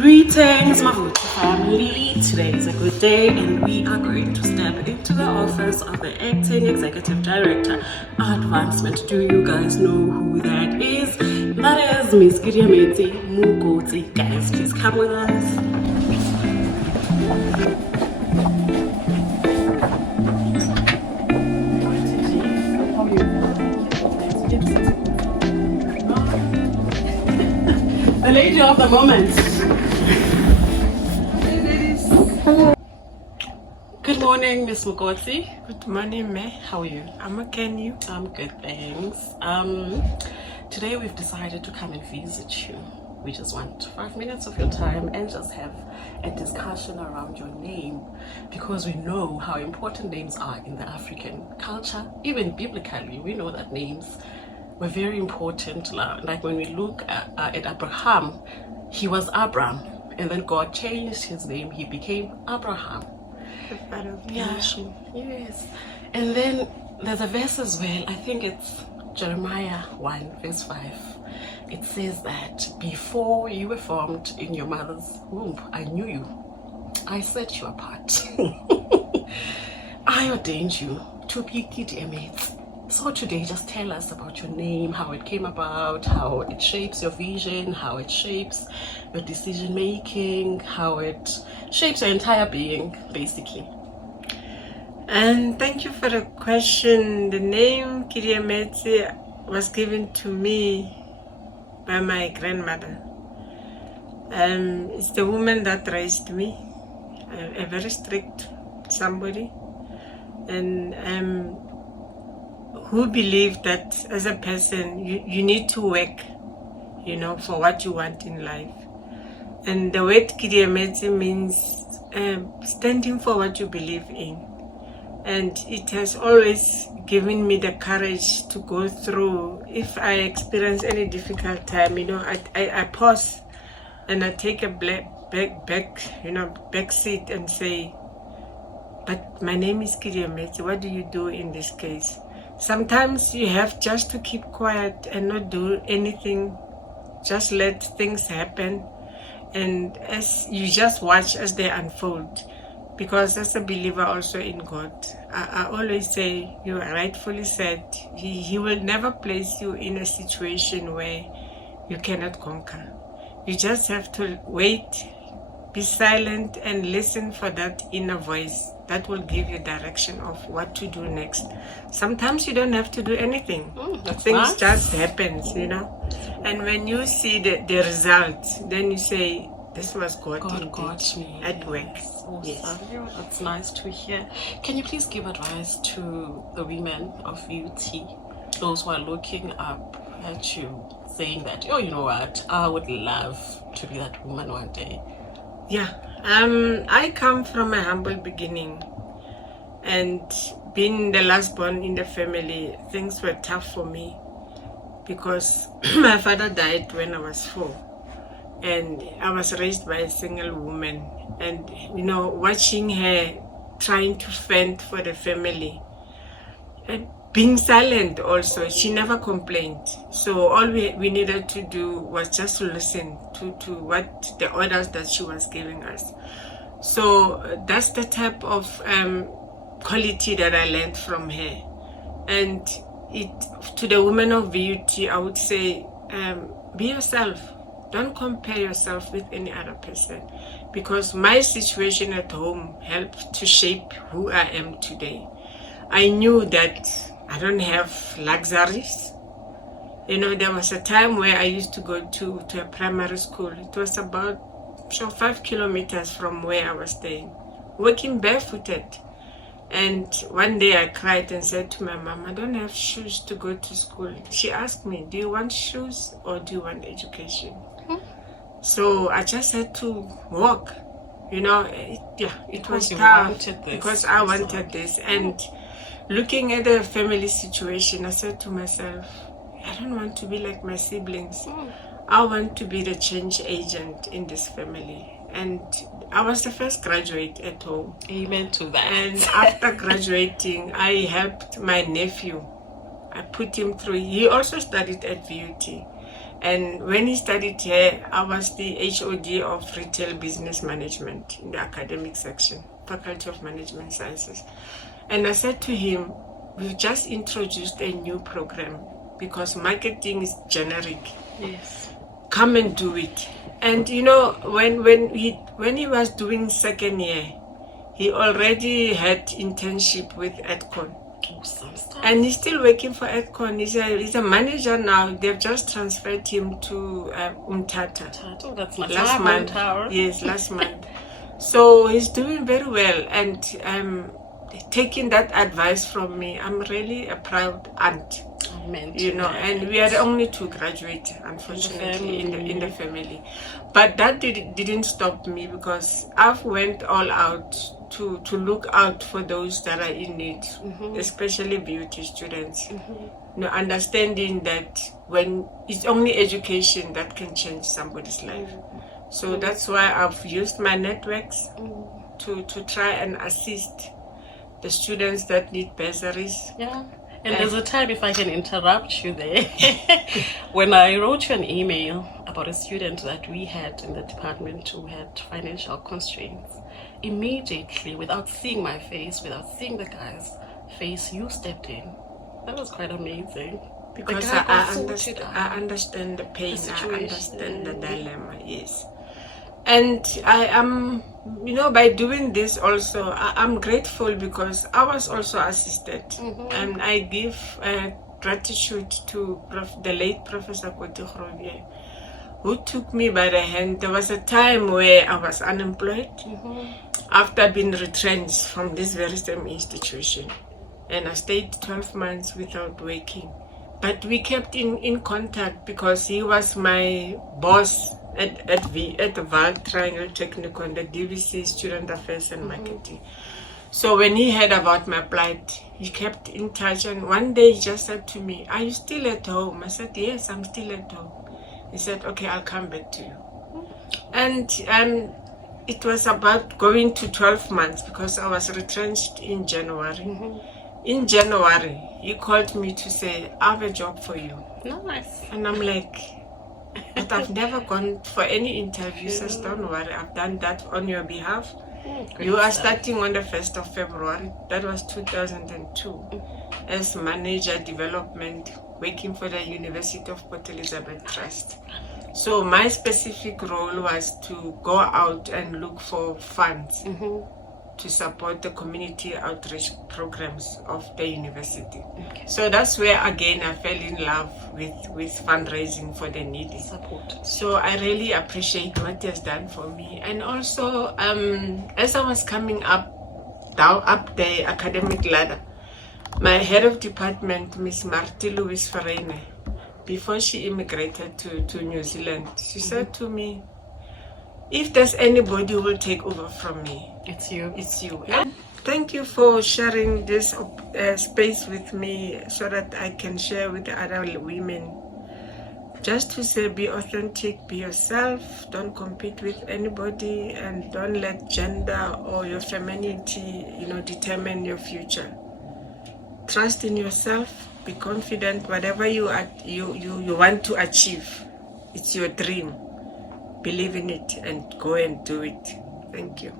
Greetings, Mokotsi family. Today is a good day, and we are going to step into the office of the Acting Executive Director Advancement. Do you guys know who that is? That is Miss Kediemetsi Mokotsi. Guys, please come with us. The lady of the moment. Good morning, Miss Mokotsi. Good morning, May. How are you? I'm okay, and you? I'm good, thanks. Today we've decided to come and visit you. We just want 5 minutes of your time and just have a discussion around your name, because we know how important names are in the African culture. Even biblically, we know that names were very important. Like when we look at Abraham, he was Abram, and then God changed his name. He became Abraham. The father of the Yeah. nation. Yes. And then there's a verse as well. I think it's Jeremiah 1 verse 5. It says that before you were formed in your mother's womb, I knew you. I set you apart. I ordained you to be Kediemetsi. So today, just tell us about your name, how it came about, how it shapes your vision, how it shapes your decision making, how it shapes your entire being, basically. And thank you for the question. The name Kediemetsi was given to me by my grandmother. It's the woman that raised me, a very strict somebody, and who believed that as a person you need to work, for what you want in life. And the word Kediemetsi means standing for what you believe in. And it has always given me the courage to go through. If I experience any difficult time, I pause and I take a back seat and say, but my name is Kediemetsi, what do you do in this case? Sometimes you have just to keep quiet and not do anything. Just let things happen, and as you just watch as they unfold. Because as a believer also in God, I always say, you rightfully said, He will never place you in a situation where you cannot conquer. You just have to wait, be silent, and listen for that inner voice that will give you direction of what to do next. Sometimes you don't have to do anything. Things nice. just happens, And when you see the results, then you say, this was God got me at work. Awesome. Yes. Yeah, that's nice to hear. Can you please give advice to the women of UT, those who are looking up at you, saying that, oh, you know what, I would love to be that woman one day? Yeah, I come from a humble beginning, and being the last born in the family, things were tough for me because my father died when I was 4, and I was raised by a single woman, and watching her trying to fend for the family and being silent also. She never complained, so all we needed to do was just to listen to what the orders that she was giving us. So that's the type of quality that I learned from her. And to the women of VUT, I would say, be yourself. Don't compare yourself with any other person, because my situation at home helped to shape who I am today. I knew that I don't have luxuries. There was a time where I used to go to a primary school. It was about 5 kilometers from where I was staying, walking barefooted. And one day I cried and said to my mom, I don't have shoes to go to school. She asked me, do you want shoes or do you want education? So I just had to walk. It was tough because I wanted this. And looking at the family situation, I said to myself, I don't want to be like my siblings. I want to be the change agent in this family. And I was the first graduate at home. Amen to that. And after graduating, I helped my nephew. I put him through. He also studied at VUT. And when he studied here, I was the HOD of Retail Business Management in the academic section, Faculty of Management Sciences. And I said to him, we've just introduced a new program because marketing is generic. Yes. Come and do it. And you know, when he was doing second year, he already had internship with Edcon. Awesome stuff. And he's still working for Edcon. He's a manager now. They've just transferred him to Umtata. Oh, that's my Last month. tower. Yes, last month. So he's doing very well. And taking that advice from me, I'm really a proud aunt. You know, and we are the only two graduates, unfortunately, in the family. But that didn't stop me, because I've went all out to look out for those that are in need, especially beauty students. You know, understanding that when it's only education that can change somebody's life. So that's why I've used my networks to try and assist the students that need bursaries. Yeah. And there's a time, if I can interrupt you there, when I wrote you an email about a student that we had in the department who had financial constraints, immediately, without seeing my face, without seeing the guy's face, you stepped in. That was quite amazing. Because I understand the pain, I understand the dilemma, yes. And I am, you know, by doing this also, I'm grateful because I was also assisted. And I give gratitude to the late Professor Kediemetsi, who took me by the hand. There was a time where I was unemployed after being retrenched from this very same institution. And I stayed 12 months without working. But we kept in contact because he was my boss at the Val Triangle Technical and the DVC Student Affairs and Marketing. So when he heard about my plight, he kept in touch, and one day he just said to me, "Are you still at home?" I said, "Yes, I'm still at home." He said, "Okay, I'll come back to you." And it was about going to 12 months because I was retrenched in January. In January, he called me to say, "I have a job for you." Nice. And I'm like, but I've never gone for any interviews. Says, "Don't worry, I've done that on your behalf." You are starting on the 1st of February. That was 2002 as manager development, working for the University of Port Elizabeth Trust. So my specific role was to go out and look for funds to support the community outreach programs of the university. So that's where again I fell in love with fundraising for the needy. Support. So I really appreciate what he has done for me. And also, as I was coming up the academic ladder, my head of department, Miss Marty Louise Ferreine, before she immigrated to New Zealand, she said to me, "If there's anybody who will take over from me, it's you." It's you. And thank you for sharing this space with me so that I can share with the other women. Just to say, be authentic, be yourself, don't compete with anybody, and don't let gender or your femininity, determine your future. Trust in yourself, be confident, whatever you want to achieve, it's your dream. Believe in it and go and do it. Thank you.